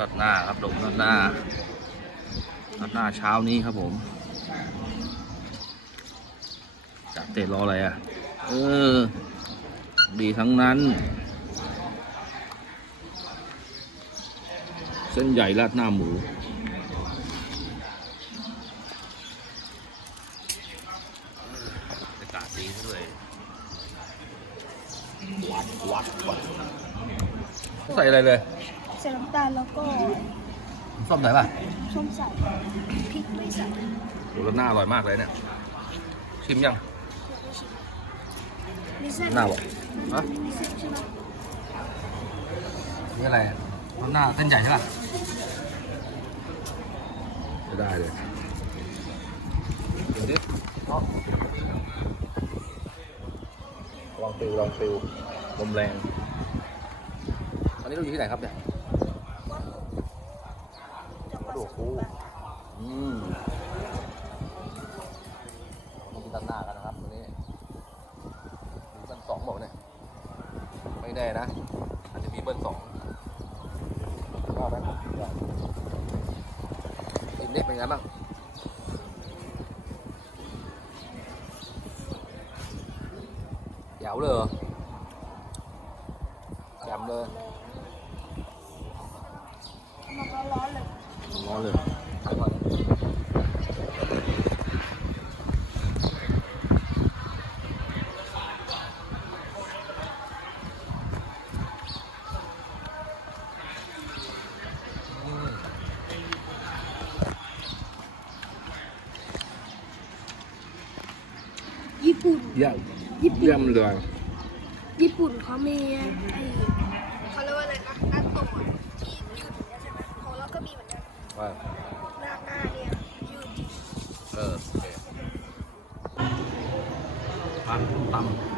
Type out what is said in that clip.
รัดหน้าครับลงรัดหน้ารัดหน้าเช้านี้ครับผมจับเตะรออะไรอะ เออ ดีทั้งนั้น เส้นใหญ่ราดหน้าหมูอากาศดีซะด้วยวัดวัดวัดใส่อะไรเลยใส่น้ำตาลแล้วก็ส้มใส่ป่ะส้มใส่พริกไม่ใส่โหแล้วหน้าอร่อยมากเลยเนี่ย ชิมยัง มีเส้นหน้าบอกฮะมีเส้นใช่ไหมนี่อะไรหน้าเส้นใหญ่ใช่ป่ะจะได้เลยเดี๋ยวดิเอาลองฟิวลองฟิวลมแรงอันนี้เราอยู่ที่ไหนครับเนี่ย จังหวัด โอ้ สุ โห โขทัย อืมมากิน ด้านหน้ากันนะครับวันนี้มีเบิ้ลสองบอกเนี่ยไม่แน่นะ อาจจะมีเบิ้ลสองว่าไหมว่ากินเล็กเป็นไงบ้างแจ๋วเลยเหรอแจ๋มเลยมันก็ร้อนเลยร้อนเลย ปุ่น เยี่ยญี่ปุ่น เยี่ยมเลยญี่ปุ่นเขามีไอ้เขาเรียกว่าอะไรนะน้าโตะที่ยืดางล้ยใช่ไหมของเราก็มีเหมือนกันว่าหน้าหน้าเนี่ยยืด เออโอเคพันตำ